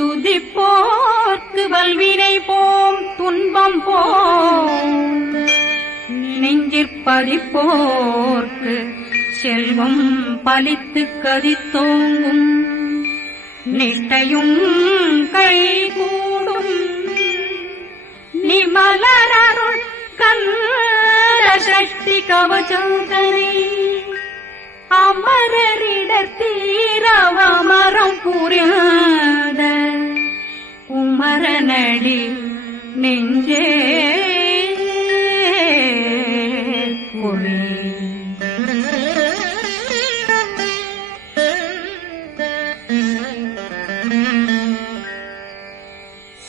துதிப்போர்க்கு வல்வினை போம் துன்பம் போம் நெஞ்சிற்பதிப்போர்க்கு செல்வம் பலித்து கதித்தோங்கும் நிஷ்டையும் கைகூடும் நிமலரருள் கந்த சக்தி கவசந்தனை அமரரிடத்தீரவமரம் புரியாத குமரனடி நெஞ்சே புரி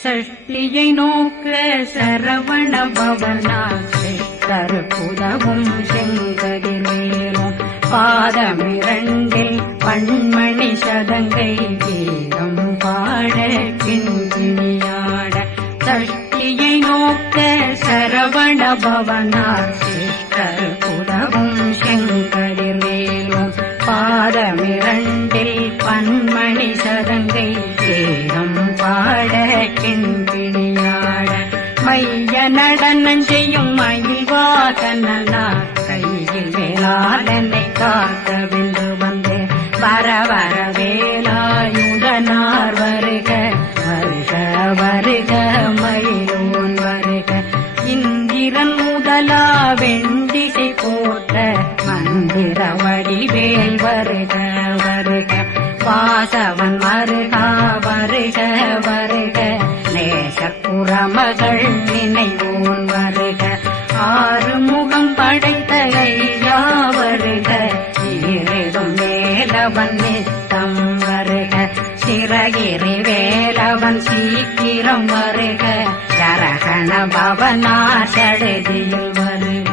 சஷ்டியை நோக்க சரவண பவனாசை கருப்புதவும் செங்கதிர்மேலும் பாதமிரண்டில் பண்மணி சதங்கை கீதம் பாட கிண்கிணியாட சஷ்டியை நோக்க சரவண பவனாசை கருப்புதவும் செங்கதிர்மேலும் பாதமிரண்டில் பண்மணி சதங்கை கீதம் பாட கிண்கிணியாட மைய நடனம் செய்யும் மயில்வாகனா கையில் வேளாளனை காக்க வென்று வந்து வர வர வேலாயுதனார் வருக வருக வருக மயிலோன் வருக இந்திரன் முதலா வெண்டிசை போட்ட மந்திர வடிவேல் வருக வருக வாசவன் வருகா வருக வருக நேசப்புறமகள் நினைவோன் வருக ஆறு முகம் படைத்த ஐயா வருக ஈரேதும் வேலவன் நித்தம் வருக சிறகிரி வேலவன் சீக்கிரம் வருக ஜரகண பவனார் சடுதியில் வருக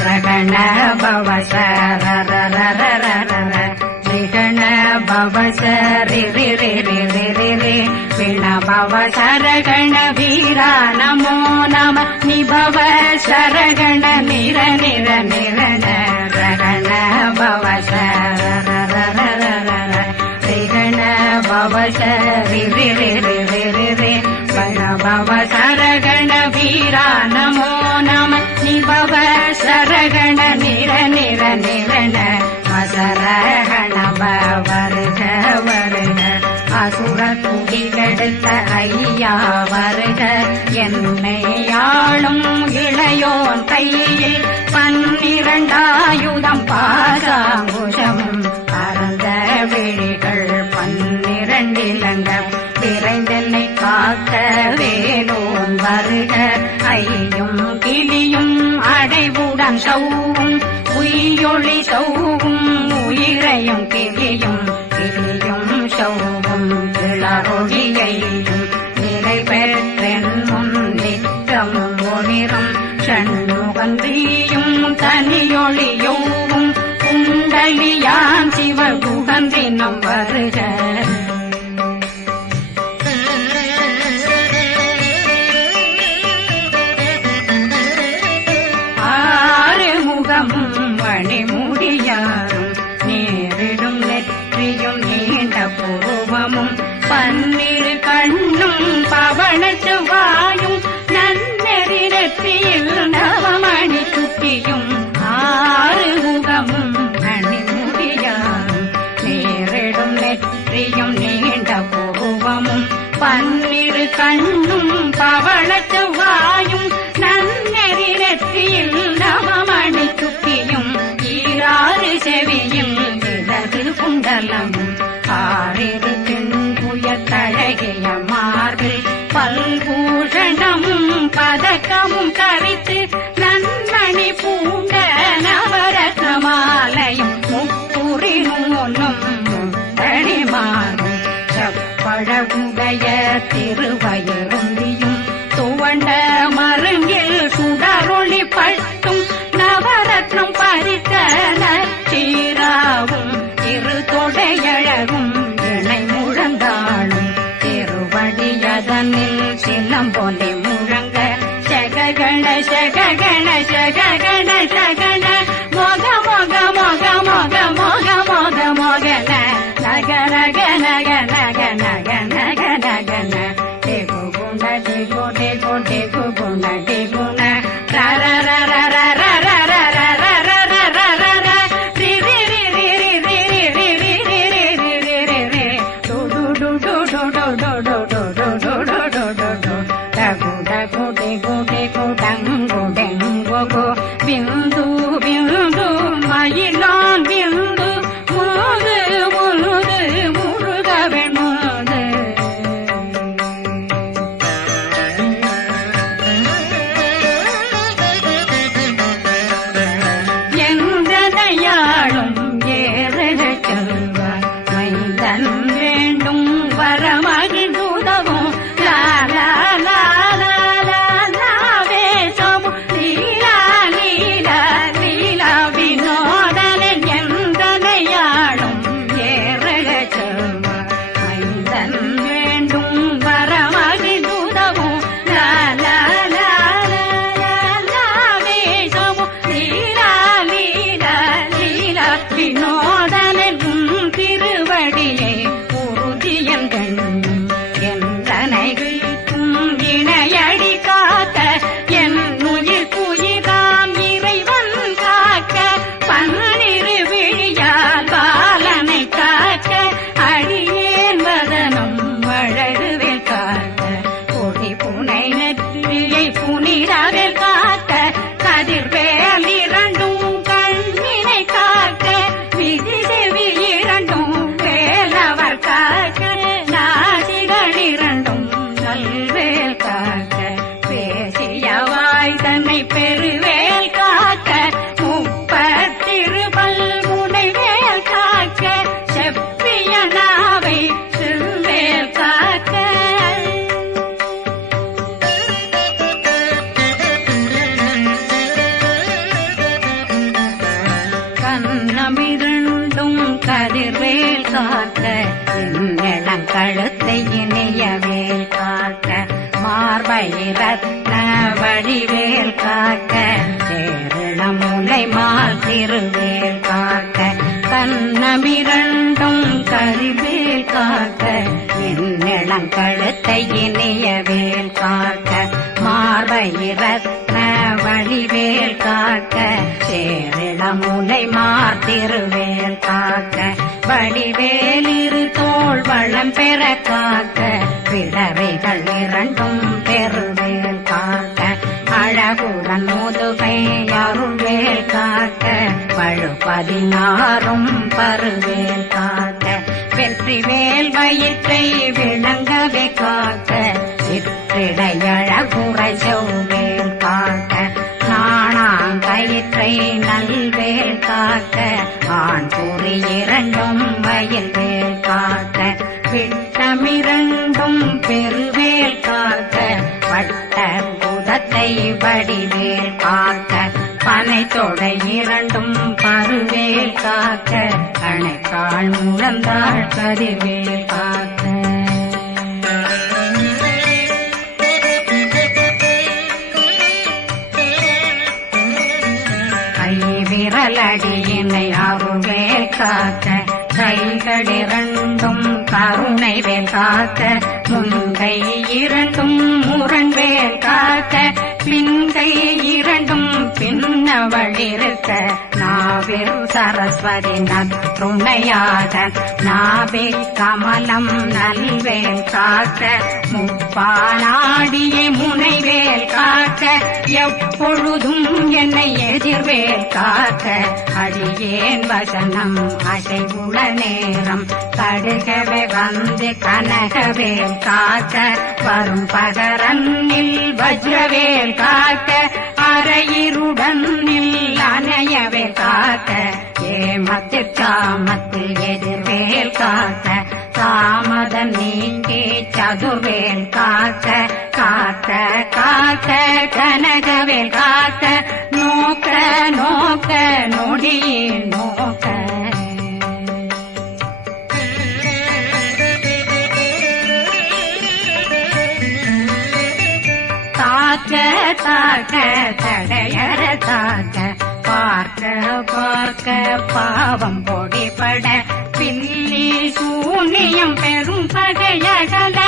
ரகண பவசரரரரரரர ரிகண பவசரி ரி விண பவசரகண வீரா நமோ நம நிபவ சரகண நிர நிர நிரண ரகண பவசரரரரரர ரிகண பவசரி ரி வண பவசரகண வீரா நமோ நம நிபவ சரகண நிர நிர நிரண மசரகண வருக வருக அசுர துடி கெடுத்த ஐயா வருக என்னை ஆளும் இளையோன் கையில் 12 பாசாங்குஷம் பரந்த விழிகள் 12 இலங்க விரைந்தென்னை காக்க வேலோன் வருக ஐயும் கிளியும் அடைவுடன் சௌவும் உயிரொளி சௌவும் உயிரையும் கிளியும் கிளியும் சௌவும் இளரொழியையும் நிலை பெற்றென் முன் நிற்றமும் ஒளிரும் ஷண்முகந்தியும் தனியொளியோவும் குண்டலியான் சிவகுகந்தினம் வருக மணிமுடியாரும் நேரிடும் நெற்றியும் நீண்ட பூவமும் 12 கண்ணும் பவன செவ்வாயும் நன்னெறி நெற்றியில் நவமணி சுட்டியும் 6 முகமும் மணிமுடியாரும் நேரிடும் நெற்றியும் நீண்ட பூவமும் 12 கண்ணும் பவன செவ்வாயும் நன்னெறி நெற்றியில் நவமணி சுட்டியும் 6 செவியும் இடது குண்டலம் 6 தென்புய தழகிய மார்பில் பல்பூஷணமும் பதக்கமும் தரித்து நன்மணி பூண்ட நவரத்ன மாலையும் முப்புரி நூலும் முத்தணிமாரும் செப்பழகுடைய திருவயருந்தியும் துவண்ட மருங்கில் சுடரொளி பட்டும் நவரத்னம் பறித்த நச்சீராவும் திருத்தொடையழகும் இணை முழந்தாளும் திருவடியதனில் சிலம்பொலி முழங்க சககண சககண சககண சகன மொக மொக மொக மொக மொக மொக மொகன நக நக நக நக நக நக நகன டேகு குண்ட டேகு டேகு டேகு குண்ட டேகுன ரர ரர ரர ரர ரர ரர ரர ரி ரி ரி ரி ரி ரி ரி ரி ரி ரி ரி ரி ரி டு டு டு டு டு டு டு டு டு டு டு டு டு டு டகு டகு டேகு டேகு டங்கு டெங்கு கு பிந்து பிந்து மயிலான் பிந்து முழுது முழுது முருகவே முழுது எந்தனையாளும் ஏறக செல்வார் மைந்தன் வேண்டும் வரமகிழ்ந்துதவும் லாலா லாலா லாலா வேஷமும் லீலா லீலா லீலா வினோதனன் எந்தனையாளும் ஏறக செல்வார் மைந்தன் வேண்டும் வரமகிழ்ந்துதவும் லாலா லாலா லாலா வேஷமும் லீலா லீலா லீலா வினோதனன் திருவடியை உறுதியன் கண்ணும் என்றனைகளுக்கும் இணையடி காக்க என் உயிர் குயிராம் இறைவன் காக்க பன்னிரு விழியால் பாலனை காக்க அடியேன் வதனம் அழகுவேல் காக்க கொடி புனை நெற்றியை புனிதவேல் காக்க கதிர்வேல் இரண்டும் கண்ணினை காக்க விதி செவி இரண்டும் வேலவர் காக்க நாசிகள் இரண்டும் நல்வேல் காக்க பேசியவாய் தன்னை பெருவேல் காக்க முப்பத்திருபல் முனைவேல் காக்க செப்பிய நாவை சிறுவேல் காக்க கண்ணமிரண்டும் கதிர்வேல் காக்க இளங்கழுத்தை இணையவேல் காக்க மார்பை ரத்ன வடிவேல் காக்க சேரணமுலை மால் திருவேல் காக்க கண்ணமிரண்டும் கதிர்வேல் காக்க இளங்கழுத்தை இணையவேல் காக்க மார்பை ரத்ன வடிவேல் காக்க சேரணமுலை மார் திருவேல் காக்க வடிவேலிரு தோள் வளம் பெற காக்க விடவைகள் இரண்டும் பெருவேல் காக்க அழகுடன் முதுகை அருள்வேல் காக்க பழு 16 பருவேல் காக்க வெற்றிவேல் வயிற்றை விளங்கவே காக்க சிற்றிடையழகுரை செவ்வேல் காக்க நாணாங்கயிற்றை நல்வேல் காக்க ஆண் குறி இரண்டும் வயல்வேல் காக்க விட்டமிரண்டும் பெருவேல் காக்க வட்ட குதத்தை வடிவேல் காக்க பனை தொடை இரண்டும் பருவேல் காக்க கணைக்கால் முழந்தாள் கதிர்வேல் காக்க விரலடியினை அருள்வேல் காக்க கைகள் இரண்டும் கருணை வேல் காக்க முன்கை இரண்டும் முரண்வேல் காக்க பின்கை இரண்டும் பின்னவளிருக்க நாவில் சரஸ்வதி நற்றுணையாக நாபி கமலம் நல்வேல் காக்க முப்பானாடியை முனைவேல் காக்க எப்பொழுதும் என்னை எதிர்வேல் காக்க அடியேன் வசனம் அசைவுள நேரம் கடுகவே வந்து கனகவேல் காக்க வரும் பகரன்னில் வஜ்ரவேல் காக்க அரையிருடன் அணையவே காக்க ஏமத்தில் காமத்தில் எதிர்வேல் காக்க தாமதம் நீங்கி சதுர்வேல் காக்க காக்க காக்க கனகவேல் காக்க நோக்க நோக்க நொடியே நோக்க தாக்க தாக்க தடையற தாக்க பார்க்க பார்க்க பாவம் பொடிபட பில்லி சூனியம் பெரும் பகையகல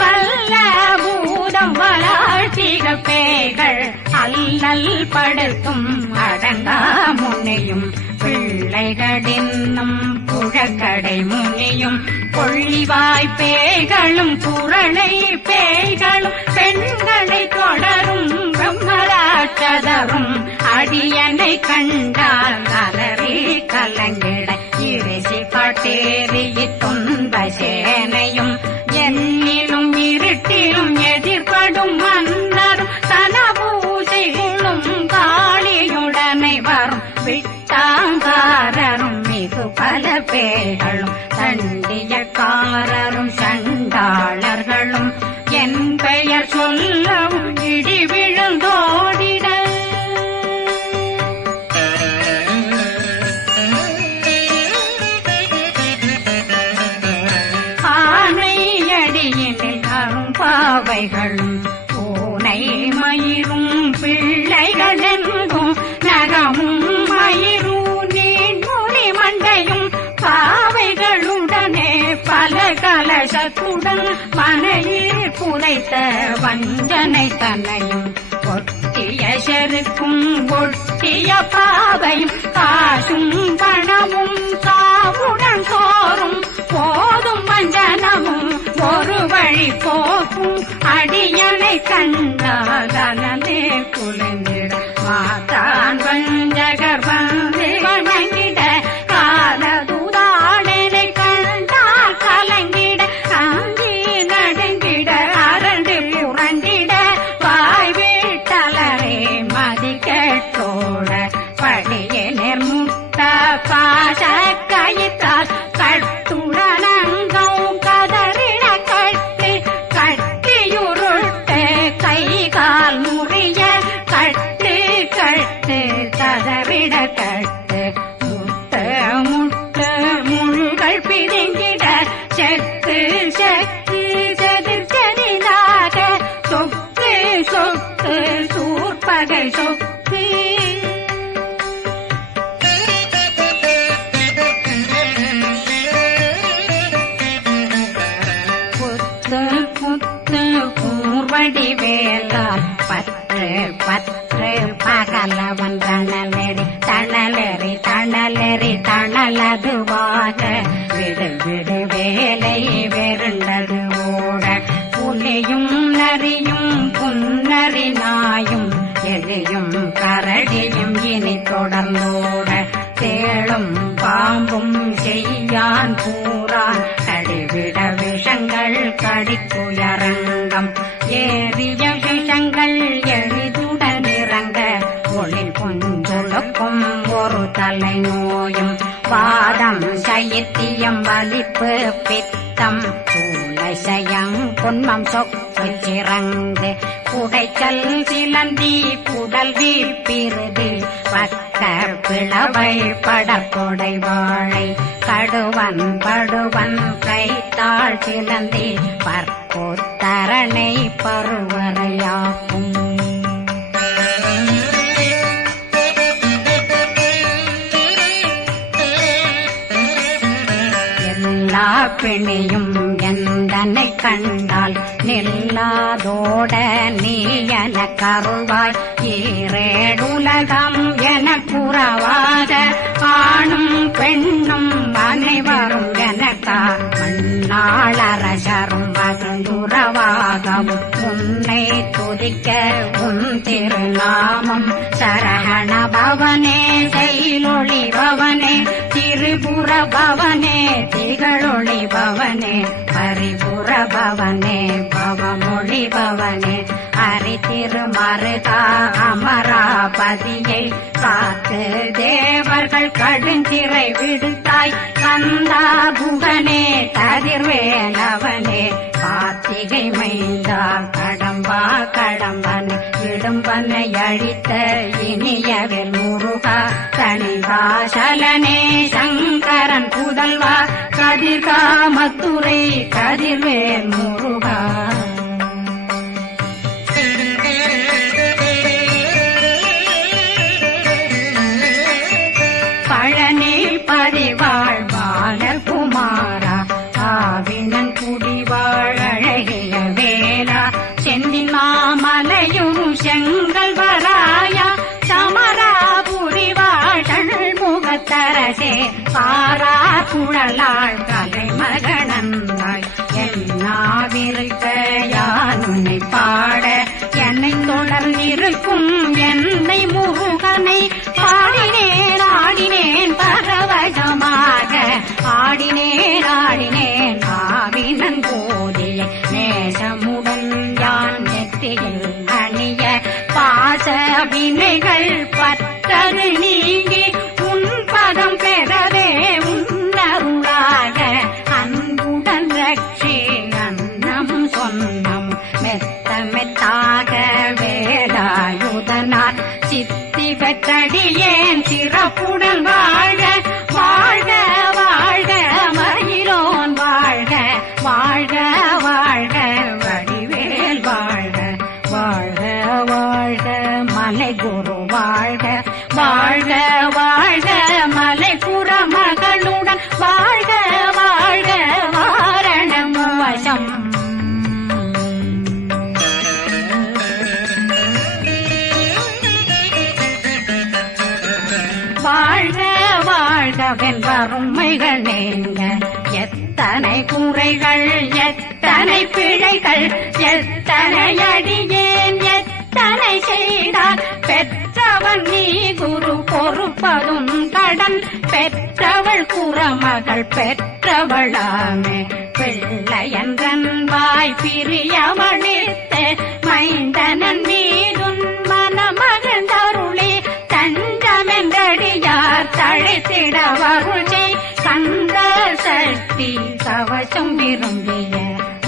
வல்ல பூதம் வளாழ்த்திக பேய்கள் அல்லல் படுத்தும் அடங்கா முனையும் பிள்ளைகளின்னும் புழக்கடை முனியும் கொள்ளிவாய் பேய்களும் குரளை பேய்களும் பெண்களை தொடரும் பிரம்மராட்சதரும் அடியனை கண்டால் அலறி கலங்கிட இரிசி பட்டேறிய துன்ப சேனையும் என்னிலும் இருட்டிலும் எதிர்படும் மன்னரும் தனபூசைகளும் காளியுடனை வரும் விட்டாங்காரரும் மிகு பல பேர்களும் தண்டியக்காரரும் சண்டாளர்களும் என் பெயர் சொல்லவும் இடி விழுந்தோடிட ஆனையடியினில் அரும்பாவைகளும் பூனை மயிரும் பிள்ளைகளெங்கும் நகமும் மயிரும் நீண்முடி மண்டையும் பாவைகளுடனே பல கலசத்துடன் மனையில் புதைத்த வஞ்சனை தன்னையும் ஒட்டிய செருக்கும் ஒட்டிய பாவையும் காசும் பணமும் சாவுடன் சோறும் போதும் வஞ்சனமும் ஒரு வழி போக்கும் அடியனை கண்டால் அனலே குளிர்ந்திட மாத்தான் வஞ்சகர் வந்து வணங்கிட காலதுதாடனை கண்டால் கலங்கிட அங்கி நடுங்கிட அரண்டு புரண்டிட வாய் வீட்டலரே மதி கேட்டோட படியே நிர்முட்ட பாச கயிற்றால் கட்டுடனங்கும் கதறிட கட்டி கட்டியுருட்டு கை கால் முறிய கட்டு கட்டு கதறிட கட்டு முட்ட முட்ட முள்கள் பிரிங்கிட செக்கு செக்கு செதிர் செதிலாக சொக்கு சொக்கு சூர்பகை சொக்கு புத்து புத்து கூர்வடி வேலால் பற்று பற்று பகலவன் தணலெறி தணலெறி தணலெறி தணலதுவாக விடு விடு வேலை வெருண்டது ஓட புலியும் நரியும் புன்னரி நாயும் எலியும் கரடியும் இனி தொடர்ந்தோட தேளும் பாம்பும் செய்யான் கூறான் கடிவிட விஷங்கள் கடிக்குயரங்கம் ஏறிய விஷங்கள் எளிதுடன் இறங்க ஒளில் புஞ்சுழுக்கும் ஒரு தலை நோயும் பாதம் சைத்தியம் வலிப்பு பித்தம் சூளைசயம் பொன்மம் சொக்கு சிறங்கு குடைச்சல் சிலந்தி குடல் வீப்பிருது பக்க பிளவை படற்கொடை வாழை கடுவன் படுவன் கைத்தாள் சிலந்தி பற்போத்தரணை பருவரையாக்கும் எல்லா பிணியும் எந்தனை கண்டால் நில்லாதோட நீ என கருவாய் ஈரேடுலகம் என குறவாத ஆணும் பெண்ணும் அனைவரும் எனக்கா மண்ணாளரசரும் மகந்துறவாகவும் உன்னை துதிக்க உன் திருநாமம் சரஹண பவனே செயலொளி பவனே திரிபுர பவனே திகழொளி பவனே பரிபுர பவனே பவமொழி பவனே ஹரி திருமருகா அமராபதியை காத்து தேவர்கள் கடுஞ்சிறை விடுத்தாய் கந்தா புகனே கதிர்வேலவனே கார்த்திகை மைந்தா கடம்பா கடம்பன் இடும்பனை அழித்த இனியவில் முருகா தனிவாசலனே சங்கரன் புதல்வா கதிர்காமத்துறை கதிர்வேல் முருகா மலையுறு செங்கல் வராயா சமராபுரி வாழல் முகத்தரசே பாரா குழலாள் கலைமகனந்தாய் என்னாவிருக்க யானுனை பாட என்னை தொடர்ந்திருக்கும் என்னை முருகனை பாடினேன் ஆடினேன் பரவசமாக ஆடினேன் ஆடினேன் ஆவினன் போதிய நேசமுடன் யான் நெற்றியில் அணிய பாச வினைகள் பற்றரு நீங்கி உன் பதம் பெறவே உன்னருளாக அன்புடன் ரட்சி அன்னம் சொன்னம் மெத்த மெத்தாக வேலாயுதனார் சித்தி பெற்றடியேன் சிறப்புடன் வாழ்க வாழ்க வாழ்க மயிலோன் வாழ்க வாழ்க வாழ்க வடிவேல் வாழ்க வாழ்க வாழ்க மலை குரு வாழ்க வாழ்க வாழ்க மலை குறமகளுடன் வாழ்க வாழ்க வாரணம் வசம் வாழ்க வாழ்கவென் வறுமைகள் நீங்க எத்தனை குறைகள் எத்தனை பிழைகள் எத்தனை அடியேன் எத்தனை செய்தார் பெற்றவன் நீ குரு பொறுப்பதும் கடன் பெற்றவள் குறமகள் பெற்றவளாமே பிள்ளையன்றன் வாய் பிரியவழித்த மைந்தனன் மீதுன் மனமகந்தருளி தஞ்சமென்றடியார் தழைத்திட வருளை கந்த சக்தி கவசம் விரும்பிய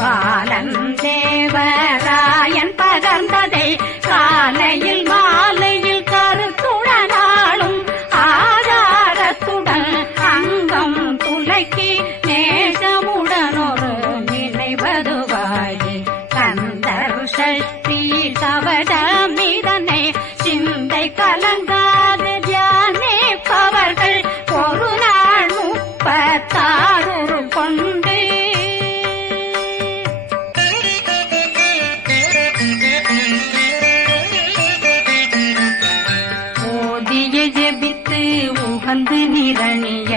பாலன் தேவராயன் பகர்ந்ததை காலையில் மாலையில் கருத்துடனாலும் ஆதாரத்துடன் அங்கம் துலக்கி நேசமுடனொரு நினைவதுவாகி கந்தர் சக்தி கவசமிதனை சிந்தை கலங்காது தியானிப்பவர்கள் ஒரு நாள் 36 கொண்டு ஓதிய ஜெபித்து உகந்து நிரணிய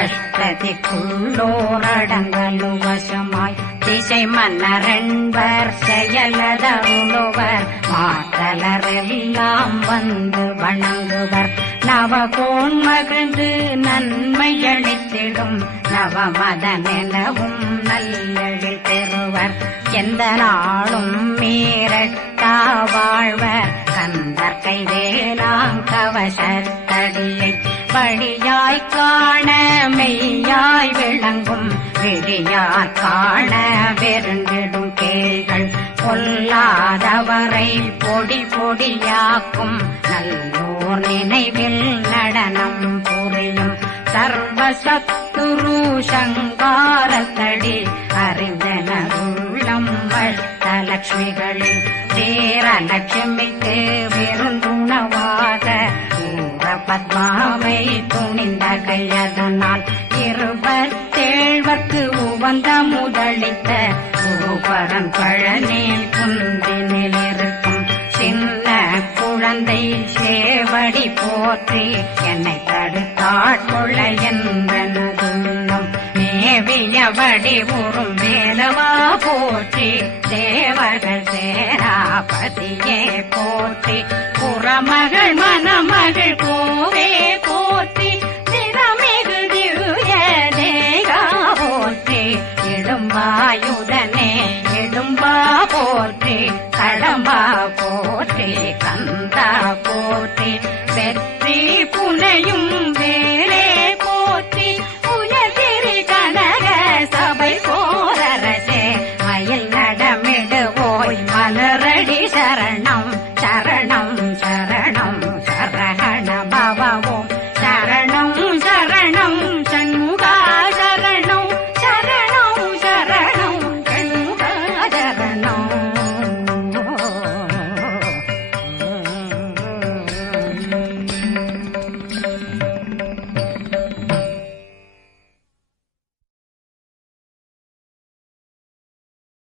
அஷ்டதிக்குள்ளோரடங்கலு வசமாய் திசை மன்னரன்பர் செயலதருளுவர் மாற்றலரெல்லாம் வந்து வணங்குவர் நவகோன் மகிழ்ந்து நன்மையளித்திடும் நவமதனெனவும் நல்லெழில் பெறுவர் எந்த நாளும் மீறட்டா வாழ்வர் கந்தர் கைவேலாங் கவசத்தடியை வழியாய் காண மெய்யாய் விளங்கும் விழியார் காண வெருண்டிடும் கேள்கள் பொல்லாதவரை பொடி பொடியாக்கும் நல்லோர் நினைவில் நடனம் புரியும் சர்வசத்துரு சங்காரத்தடி அறிந்தனருள்ளம் வஷ்டலட்சுமிகளில் சேரலட்சுமிக்கு விருந்துணவாக பத்மாவை துணிந்த கையதனால் 27 உவந்த முதலித்த குருபரன் பழனி குந்தினில் இருக்கும் சின்ன குழந்தை சேவடி போற்றி என்னை தடுத்தாட்கொள்ள என்றனதுள்ளம் மேவியபடி உறும் வேலவா போற்றி தேவர்கள் சேராபதியே போற்றி புறமகள் மணமகள் கோவே போற்றி திறமிகு திவ்ய தேகா போற்றி இடும்பாயுதனே இடும்பா போற்றி கடம்பா போற்றி கந்தா போற்றி வெற்றி புனையும்